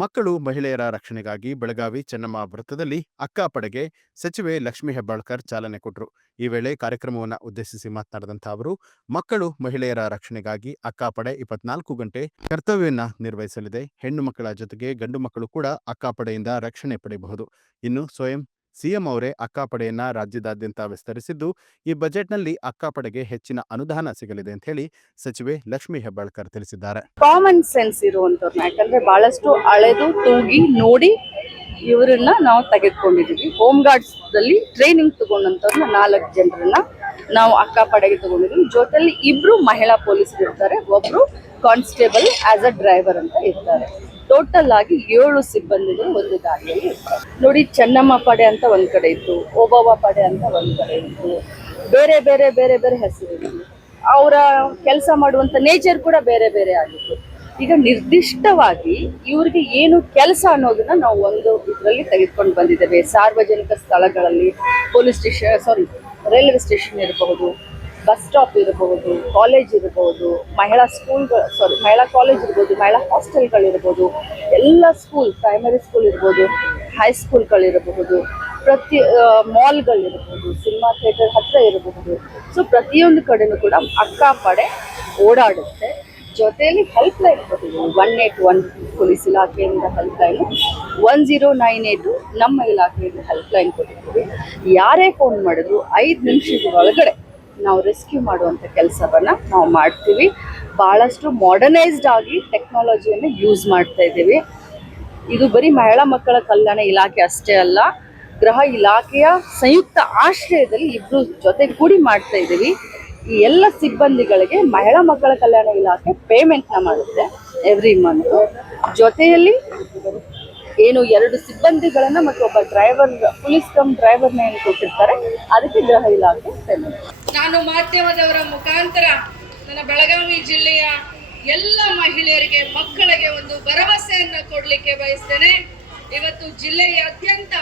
ಮಕ್ಕಳು ಮಹಿಳೆಯರ ರಕ್ಷಣೆಗಾಗಿ ಬೆಳಗಾವಿ ಚೆನ್ನಮ್ಮ ವೃತ್ತದಲ್ಲಿ ಅಕ್ಕಾಪಡೆಗೆ ಸಚಿವೆ ಲಕ್ಷ್ಮೀ ಹೆಬ್ಬಾಳ್ಕರ್ ಚಾಲನೆ ಕೊಟ್ಟರು. ಈ ವೇಳೆ ಕಾರ್ಯಕ್ರಮವನ್ನು ಉದ್ದೇಶಿಸಿ ಮಾತನಾಡಿದಂಥ ಅವರು, ಮಕ್ಕಳು ಮಹಿಳೆಯರ ರಕ್ಷಣೆಗಾಗಿ ಅಕ್ಕಾಪಡೆ 24 ಗಂಟೆ ಕರ್ತವ್ಯವನ್ನ ನಿರ್ವಹಿಸಲಿದೆ. ಹೆಣ್ಣು ಮಕ್ಕಳ ಜೊತೆಗೆ ಗಂಡು ಮಕ್ಕಳು ಕೂಡ ಅಕ್ಕಾಪಡೆಯಿಂದ ರಕ್ಷಣೆ ಪಡೆಯಬಹುದು. ಇನ್ನು ಸ್ವಯಂ ಸಿಎಂ ಅವರೇ ಅಕ್ಕಾಪಡೆಯನ್ನ ರಾಜ್ಯದಾದ್ಯಂತ ವಿಸ್ತರಿಸಿದ್ದು, ಈ ಬಜೆಟ್ನಲ್ಲಿ ಅಕ್ಕಾಪಡೆಗೆ ಹೆಚ್ಚಿನ ಅನುದಾನ ಸಿಗಲಿದೆ ಅಂತ ಹೇಳಿ ಸಚಿವೆ ಲಕ್ಷ್ಮೀ ಹೆಬ್ಬಾಳ್ಕರ್ ತಿಳಿಸಿದ್ದಾರೆ. ಕಾಮನ್ ಸೆನ್ಸ್ ಇರುವಂತವ್ರನ್ನ, ಯಾಕಂದ್ರೆ ಬಹಳಷ್ಟು ಅಳೆದು ತೂಗಿ ನೋಡಿ ಇವರನ್ನ ನಾವು ತೆಗೆದುಕೊಂಡಿದ್ದೀವಿ. ಹೋಮ್ ಗಾರ್ಡ್ಸ್ ದಲ್ಲಿ ಟ್ರೈನಿಂಗ್ ತಗೊಂಡಂತವ್ರನ್ನ 4 ಜನರನ್ನ ನಾವು ಅಕ್ಕಾಪಡೆಗೆ ತಗೊಂಡಿದ್ದೀವಿ. ಜೊತೆಲಿ 2 ಮಹಿಳಾ ಪೊಲೀಸರು ಇರ್ತಾರೆ, ಒಬ್ರು ಕಾನ್ಸ್ಟೇಬಲ್ ಆಸ್ ಅ ಡ್ರೈವರ್ ಅಂತ ಇರ್ತಾರೆ. ಟೋಟಲ್ ಆಗಿ 7 ಸಿಬ್ಬಂದಿಗಳು ಒಂದು ದಾರಿಯಲ್ಲಿ ಇರ್ತಾರೆ. ನೋಡಿ, ಚೆನ್ನಮ್ಮ ಪಡೆ ಅಂತ ಒಂದ್ ಕಡೆ ಇತ್ತು, ಓಬವ್ವ ಪಡೆ ಅಂತ ಒಂದ್ ಕಡೆ ಇತ್ತು, ಬೇರೆ ಬೇರೆ ಬೇರೆ ಬೇರೆ ಹೆಸರಿತ್ತು. ಅವರ ಕೆಲಸ ಮಾಡುವಂತ ನೇಚರ್ ಕೂಡ ಬೇರೆ ಬೇರೆ ಆಗಿತ್ತು. ಈಗ ನಿರ್ದಿಷ್ಟವಾಗಿ ಇವ್ರಿಗೆ ಏನು ಕೆಲಸ ಅನ್ನೋದನ್ನ ನಾವು ಒಂದು ಇದರಲ್ಲಿ ತೆಗೆದುಕೊಂಡು ಬಂದಿದ್ದೇವೆ. ಸಾರ್ವಜನಿಕ ಸ್ಥಳಗಳಲ್ಲಿ ಪೊಲೀಸ್ ಸ್ಟೇಷನ್, ರೈಲ್ವೆ ಸ್ಟೇಷನ್ ಇರಬಹುದು, ಬಸ್ ಸ್ಟಾಪ್ ಇರಬಹುದು, ಕಾಲೇಜ್ ಇರಬಹುದು, ಮಹಿಳಾ ಕಾಲೇಜ್ ಇರ್ಬೋದು, ಮಹಿಳಾ ಹಾಸ್ಟೆಲ್ಗಳಿರ್ಬೋದು, ಎಲ್ಲ ಸ್ಕೂಲ್, ಪ್ರೈಮರಿ ಸ್ಕೂಲ್ ಇರ್ಬೋದು, ಹೈಸ್ಕೂಲ್ಗಳಿರಬಹುದು, ಮಾಲ್ಗಳಿರಬಹುದು, ಸಿನಿಮಾ ಥಿಯೇಟರ್ ಹತ್ರ ಇರಬಹುದು. ಸೊ ಪ್ರತಿಯೊಂದು ಕಡೆನೂ ಕೂಡ ಅಕ್ಕಾಪಡೆ ಓಡಾಡುತ್ತೆ. ಜೊತೆಯಲ್ಲಿ ಹೆಲ್ಪ್ ಲೈನ್ ಕೊಟ್ಟಿದ್ದೀವಿ. 181 ಪೊಲೀಸ್ ಇಲಾಖೆಯಿಂದ ಹೆಲ್ಪ್ ಲೈನು, 1098 ನಮ್ಮ ಇಲಾಖೆಯಿಂದ ಹೆಲ್ಪ್ ಲೈನ್ ಕೊಟ್ಟಿದ್ದೀವಿ. ಯಾರೇ ಫೋನ್ ಮಾಡಿದ್ರು 5 ನಿಮಿಷದ ಒಳಗಡೆ ನಾವು ರೆಸ್ಕ್ಯೂ ಮಾಡುವಂಥ ಕೆಲಸವನ್ನು ನಾವು ಮಾಡ್ತೀವಿ. ಭಾಳಷ್ಟು ಮಾಡರ್ನೈಸ್ಡ್ ಆಗಿ ಟೆಕ್ನಾಲಜಿಯನ್ನು ಯೂಸ್ ಮಾಡ್ತಾ ಇದ್ದೀವಿ. ಇದು ಬರೀ ಮಹಿಳಾ ಮಕ್ಕಳ ಕಲ್ಯಾಣ ಇಲಾಖೆ ಅಷ್ಟೇ ಅಲ್ಲ, ಗೃಹ ಇಲಾಖೆಯ ಸಂಯುಕ್ತ ಆಶ್ರಯದಲ್ಲಿ 2 ಜೊತೆ ಕೂಡಿ ಮಾಡ್ತಾ ಇದ್ದೀವಿ. ಈ ಎಲ್ಲ ಸಿಬ್ಬಂದಿಗಳಿಗೆ ಮಹಿಳಾ ಮಕ್ಕಳ ಕಲ್ಯಾಣ ಇಲಾಖೆ ಪೇಮೆಂಟ್ನ ಮಾಡುತ್ತೆ ಎವ್ರಿ ಮಂತ್. ಜೊತೆಯಲ್ಲಿ ಏನು 2 ಸಿಬ್ಬಂದಿಗಳನ್ನ ಮತ್ತು ಒಬ್ಬ ಡ್ರೈವರ್, ಪೊಲೀಸ್ ಕಮ್ ಡ್ರೈವರ್ನ ಏನು ಕೊಟ್ಟಿರ್ತಾರೆ, ಅದಕ್ಕೆ ಗೃಹ ಇಲಾಖೆ ಪೇಮೆಂಟ್. ನಾನು ಮಾಧ್ಯಮದವರ ಮುಖಾಂತರ ನನ್ನ ಬೆಳಗಾವಿ ಜಿಲ್ಲೆಯ ಎಲ್ಲ ಮಹಿಳೆಯರಿಗೆ, ಮಕ್ಕಳಿಗೆ ಒಂದು ಭರವಸೆಯನ್ನು ಕೊಡಲಿಕ್ಕೆ ಬಯಸ್ತೇನೆ. ಇವತ್ತು ಜಿಲ್ಲೆಯಾದ್ಯಂತ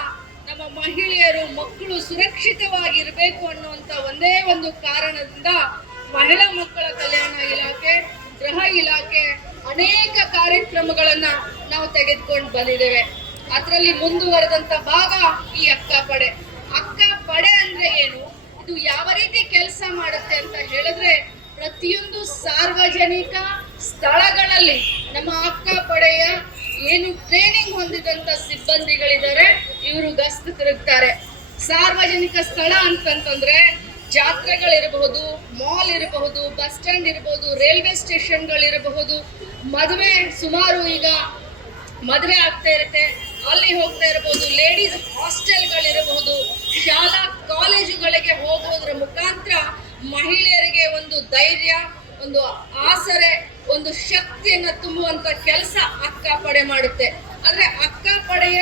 ನಮ್ಮ ಮಹಿಳೆಯರು, ಮಕ್ಕಳು ಸುರಕ್ಷಿತವಾಗಿರಬೇಕು ಅನ್ನುವಂಥ ಒಂದೇ ಒಂದು ಕಾರಣದಿಂದ ಮಹಿಳಾ ಮಕ್ಕಳ ಕಲ್ಯಾಣ ಇಲಾಖೆ, ಗೃಹ ಇಲಾಖೆ ಅನೇಕ ಕಾರ್ಯಕ್ರಮಗಳನ್ನ ನಾವು ತೆಗೆದುಕೊಂಡು ಬಂದಿದ್ದೇವೆ. ಅದರಲ್ಲಿ ಮುಂದುವರೆದಂತ ಭಾಗ ಈ ಅಕ್ಕಾಪಡೆ. ಅಕ್ಕಾಪಡೆ ಅಂದ್ರೆ ಏನು, ಇದು ಯಾವ ರೀತಿ ಕೆಲಸ ಮಾಡುತ್ತೆ ಅಂತ ಹೇಳಿದ್ರೆ, ಪ್ರತಿಯೊಂದು ಸಾರ್ವಜನಿಕ ಸ್ಥಳಗಳಲ್ಲಿ ನಮ್ಮ ಅಕ್ಕಾಪಡೆಯ ಏನು ಟ್ರೈನಿಂಗ್ ಹೊಂದಿದಂತ ಸಿಬ್ಬಂದಿಗಳಿದ್ದಾರೆ, ಇವರು ಗಸ್ತು ತಿರುಗ್ತಾರೆ. ಸಾರ್ವಜನಿಕ ಸ್ಥಳ ಅಂತಂತಂದ್ರೆ ಜಾತ್ರೆಗಳಿರಬಹುದು, ಮಾಲ್ ಇರಬಹುದು, ಬಸ್ ಸ್ಟ್ಯಾಂಡ್ ಇರಬಹುದು, ರೈಲ್ವೆ ಸ್ಟೇಷನ್ಗಳಿರಬಹುದು, ಮದುವೆ, ಸುಮಾರು ಈಗ ಮದುವೆ ಆಗ್ತಾ ಇರುತ್ತೆ, ಅಲ್ಲಿ ಹೋಗ್ತಾ ಇರಬಹುದು, ಲೇಡೀಸ್ ಹಾಸ್ಟೆಲ್ಗಳಿರಬಹುದು, ಶಾಲಾ ಕಾಲೇಜುಗಳಿಗೆ ಹೋಗೋದ್ರ ಮುಖಾಂತರ ಮಹಿಳೆಯರಿಗೆ ಒಂದು ಧೈರ್ಯ, ಒಂದು ಆಸರೆ, ಒಂದು ಶಕ್ತಿಯನ್ನ ತುಂಬುವಂತ ಕೆಲಸ ಅಕ್ಕಾಪಡೆ ಮಾಡುತ್ತೆ. ಆದ್ರೆ ಅಕ್ಕಾಪಡೆಯ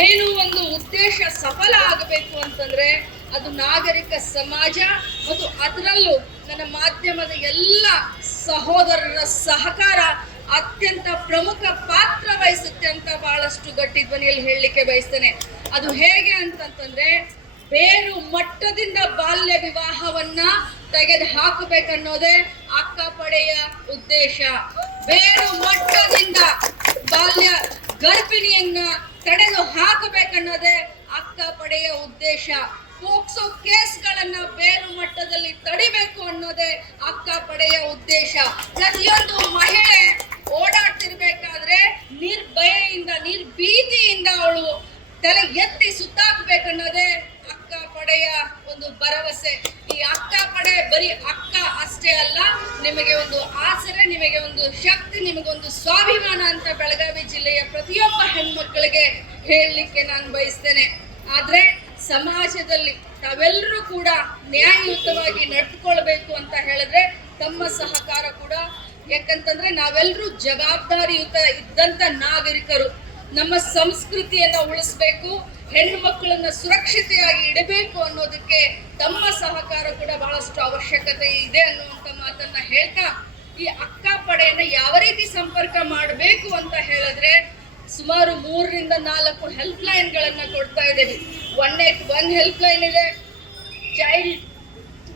ಏನು ಒಂದು ಉದ್ದೇಶ ಸಫಲ ಆಗಬೇಕು ಅಂತಂದ್ರೆ, ಅದು ನಾಗರಿಕ ಸಮಾಜ ಮತ್ತು ಅದರಲ್ಲೂ ನನ್ನ ಮಾಧ್ಯಮದ ಎಲ್ಲ ಸಹೋದರರ ಸಹಕಾರ ಅತ್ಯಂತ ಪ್ರಮುಖ ಪಾತ್ರ ವಹಿಸುತ್ತೆ ಅಂತ ಬಹಳಷ್ಟು ಗಟ್ಟಿ ಧ್ವನಿಯಲ್ಲಿ ಹೇಳಲಿಕ್ಕೆ ಬಯಸ್ತೇನೆ. ಅದು ಹೇಗೆ ಅಂತಂತಂದ್ರೆ, ಬೇರು ಮಟ್ಟದಿಂದ ಬಾಲ್ಯ ವಿವಾಹವನ್ನ ತೆಗೆದು ಹಾಕಬೇಕನ್ನೋದೇ ಅಕ್ಕಾಪಡೆಯ ಉದ್ದೇಶ. ಬೇರು ಮಟ್ಟದಿಂದ ಬಾಲ್ಯ ಗರ್ಭಿಣಿಯನ್ನ ತಡೆದು ಹಾಕಬೇಕನ್ನೋದೇ ಅಕ್ಕಾಪಡೆಯ ಉದ್ದೇಶ. ಪೋಕ್ಸೋ ಕೇಸ್ಗಳನ್ನ ಬೇರು ಮಟ್ಟದಲ್ಲಿ ತಡಿಬೇಕು ಅನ್ನೋದೇ ಅಕ್ಕಾಪಡೆಯ ಉದ್ದೇಶ. ಪ್ರತಿಯೊಂದು ಮಹಿಳೆ ಓಡಾಡ್ತಿರ್ಬೇಕಾದ್ರೆ ನಿರ್ಭಯೆಯಿಂದ, ನಿರ್ಭೀತಿಯಿಂದ ಅವಳು ತಲೆ ಎತ್ತಿ ಸುತ್ತಾಕ್ಬೇಕನ್ನೋದೇ ಅಕ್ಕಾಪಡೆಯ ಒಂದು ಭರವಸೆ. ಈ ಅಕ್ಕಾಪಡೆ ಬರೀ ಅಕ್ಕ ಅಷ್ಟೇ ಅಲ್ಲ, ನಿಮಗೆ ಒಂದು ಆಸರೆ, ನಿಮಗೆ ಒಂದು ಶಕ್ತಿ, ನಿಮಗೊಂದು ಸ್ವಾಭಿಮಾನ ಅಂತ ಬೆಳಗಾವಿ ಜಿಲ್ಲೆಯ ಪ್ರತಿಯೊಬ್ಬ ಹೆಣ್ಮಕ್ಕಳಿಗೆ ಹೇಳಲಿಕ್ಕೆ ನಾನು ಬಯಸ್ತೇನೆ. ಆದ್ರೆ ಸಮಾಜದಲ್ಲಿ ತಾವೆಲ್ಲರೂ ಕೂಡ ನ್ಯಾಯಯುತವಾಗಿ ನಡೆದುಕೊಳ್ಬೇಕು ಅಂತ ಹೇಳಿದ್ರೆ ತಮ್ಮ ಸಹಕಾರ ಕೂಡ, ಯಾಕಂತಂದ್ರೆ ನಾವೆಲ್ಲರೂ ಜವಾಬ್ದಾರಿಯುತ ಇದ್ದಂತ ನಾಗರಿಕರು. ನಮ್ಮ ಸಂಸ್ಕೃತಿಯನ್ನ ಉಳಿಸ್ಬೇಕು, ಹೆಣ್ಣು ಮಕ್ಕಳನ್ನ ಸುರಕ್ಷತೆಯಾಗಿ ಇಡಬೇಕು ಅನ್ನೋದಕ್ಕೆ ತಮ್ಮ ಸಹಕಾರ ಕೂಡ ಬಹಳಷ್ಟು ಅವಶ್ಯಕತೆ ಇದೆ ಅನ್ನುವಂಥ ಮಾತನ್ನ ಹೇಳ್ತಾ, ಈ ಅಕ್ಕಾಪಡೆಯನ್ನ ಯಾವ ರೀತಿ ಸಂಪರ್ಕ ಮಾಡಬೇಕು ಅಂತ ಹೇಳಿದ್ರೆ, ಸುಮಾರು 3 ರಿಂದ 4 ಹೆಲ್ಪ್ ಲೈನ್ಗಳನ್ನ ಕೊಡ್ತಾ ಇದ್ದೇವೆ. 181 ಹೆಲ್ಪ್ ಲೈನ್ ಇದೆ, ಚೈಲ್ಡ್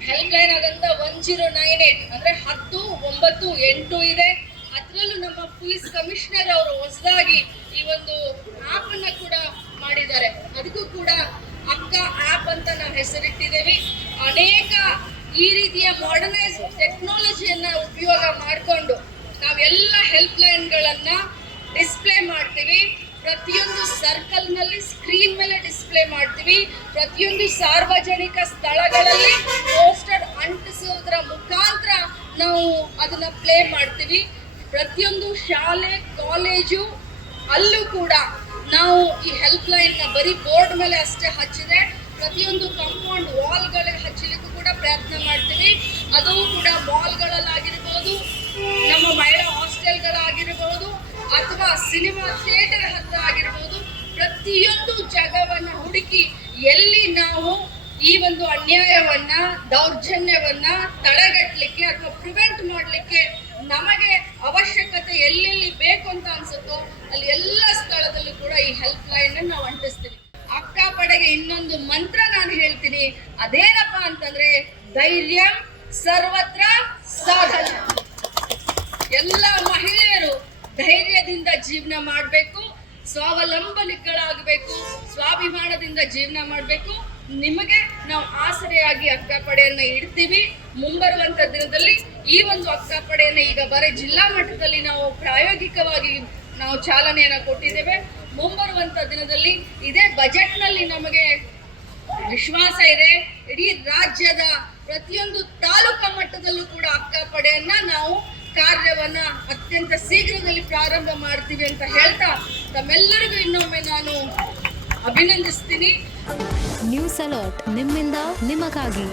ಹೆಲ್ಪ್ ಲೈನ್ ಆದಂತ 1098 ಅಂದ್ರೆ 10 9 8 ಇದೆ. ಅದರಲ್ಲೂ ನಮ್ಮ ಪೊಲೀಸ್ ಕಮಿಷನರ್ ಅವರು ಹೊಸದಾಗಿ ಈ ಒಂದು ಆಪ್ ಅನ್ನ ಕೂಡ ಮಾಡಿದ್ದಾರೆ. ಅದಕ್ಕೂ ಕೂಡ ಅಕ್ಕ ಆಪ್ ಅಂತ ನಾವು ಹೆಸರಿಟ್ಟಿದ್ದೇವೆ. ಅನೇಕ ಈ ರೀತಿಯ ಮಾಡರ್ನೈಸ್ ಟೆಕ್ನಾಲಜಿಯನ್ನ ಉಪಯೋಗ ಮಾಡಿಕೊಂಡು ನಾವೆಲ್ಲ ಹೆಲ್ಪ್ ಲೈನ್ಗಳನ್ನ ಡಿಸ್ಪ್ಲೇ ಮಾಡ್ತೀವಿ. ಪ್ರತಿಯೊಂದು ಸರ್ಕಲ್ ನಲ್ಲಿ ಸ್ಕ್ರೀನ್ ಮೇಲೆ ಡಿಸ್ಪ್ಲೇ ಮಾಡ್ತೀವಿ. ಪ್ರತಿಯೊಂದು ಸಾರ್ವಜನಿಕ ಸ್ಥಳಗಳಲ್ಲಿ ಪೋಸ್ಟರ್ ಅಂಟಿಸೋದ್ರ ಮುಖಾಂತರ ನಾವು ಅದನ್ನ ಪ್ಲೇ ಮಾಡ್ತೀವಿ. ಪ್ರತಿಯೊಂದು ಶಾಲೆ ಕಾಲೇಜು ಅಲ್ಲೂ ಕೂಡ ನಾವು ಈ ಹೆಲ್ಪ್ ಲೈನ್ ನ ಬರೀ ಬೋರ್ಡ್ ಮೇಲೆ ಅಷ್ಟೇ ಹಚ್ಚಿದೆ, ಪ್ರತಿಯೊಂದು ಕಾಂಪೌಂಡ್ ವಾಲ್ಗಳಿಗೆ ಹಚ್ಚಲಿಕ್ಕೂ ಕೂಡ ಪ್ರಯತ್ನ ಮಾಡ್ತೀವಿ. ಅದು ಕೂಡ ಮಾಲ್ಗಳಲ್ಲಾಗಿರ್ಬೋದು, ನಮ್ಮ ಮಹಿಳಾ ಹಾಸ್ಟೆಲ್ಗಳಾಗಿರ್ಬೋದು, ಅಥವಾ ಸಿನಿಮಾ ಥಿಯೇಟರ್ ಹತ್ರ ಆಗಿರ್ಬೋದು, ಪ್ರತಿಯೊಂದು ಜಾಗವನ್ನ ಹುಡುಕಿ ಎಲ್ಲಿ ನಾವು ಈ ಒಂದು ಅನ್ಯಾಯವನ್ನ ದೌರ್ಜನ್ಯವನ್ನ ತಡೆಗಟ್ಟಲಿಕ್ಕೆ ಅಥವಾ ಪ್ರಿವೆಂಟ್ ಮಾಡಲಿಕ್ಕೆ ನಮಗೆ ಅವಶ್ಯಕತೆ ಎಲ್ಲೆಲ್ಲಿ ಬೇಕು ಅಂತ ಅನ್ಸುತ್ತೋ ಅಲ್ಲಿ ಎಲ್ಲ ಸ್ಥಳದಲ್ಲೂ ಕೂಡ ಈ ಹೆಲ್ಪ್ ಲೈನ್ ನಾವು ಅಂಟಿಸ್ತೀವಿ. ಅಕ್ಕಪಡೆಗೆ ಇನ್ನೊಂದು ಮಂತ್ರ ನಾನು ಹೇಳ್ತೀನಿ, ಅದೇನಪ್ಪ ಅಂತಂದ್ರೆ ಧೈರ್ಯ ಸರ್ವತ್ರ ಸಾಧನ. ಎಲ್ಲ ಮಹಿಳೆಯರು ಧೈರ್ಯದಿಂದ ಜೀವನ ಮಾಡಬೇಕು, ಸ್ವಾವಲಂಬನಿಗಳಾಗಬೇಕು, ಸ್ವಾಭಿಮಾನದಿಂದ ಜೀವನ ಮಾಡಬೇಕು. ನಿಮಗೆ ನಾವು ಆಸರೆಯಾಗಿ ಅಕ್ಕಪಡೆಯನ್ನ ಇಡ್ತೀವಿ. ಮುಂಬರುವಂತ ದಿನದಲ್ಲಿ ಈ ಒಂದು ಅಕ್ಕಪಡೆಯನ್ನ ಈಗ ಬರೀ ಜಿಲ್ಲಾ ಮಟ್ಟದಲ್ಲಿ ನಾವು ಪ್ರಾಯೋಗಿಕವಾಗಿ ನಾವು ಚಾಲನೆಯನ್ನ ಕೊಟ್ಟಿದ್ದೇವೆ. ಮುಂಬರುವಂತ ದಿನದಲ್ಲಿ ಇದೇ ಬಜೆಟ್ ನಲ್ಲಿ ನಮಗೆ ವಿಶ್ವಾಸ ಇದೆ, ಇಡೀ ರಾಜ್ಯದ ಪ್ರತಿಯೊಂದು ತಾಲೂಕಾ ಮಟ್ಟದಲ್ಲೂ ಕೂಡ ಅಕ್ಕಪಡೆಯನ್ನ ನಾವು ಕಾರ್ಯವನ್ನ ಅತ್ಯಂತ ಶೀಘ್ರದಲ್ಲಿ ಪ್ರಾರಂಭ ಮಾಡ್ತೀವಿ ಅಂತ ಹೇಳ್ತಾ ತಮ್ಮೆಲ್ಲರಿಗೂ ಇನ್ನೊಮ್ಮೆ ನಾನು ಅಭಿನಂದಿಸ್ತೀನಿ. ನ್ಯೂಸ್ ಅಲರ್ಟ್, ನಿಮ್ಮಿಂದ ನಿಮಗಾಗಿ.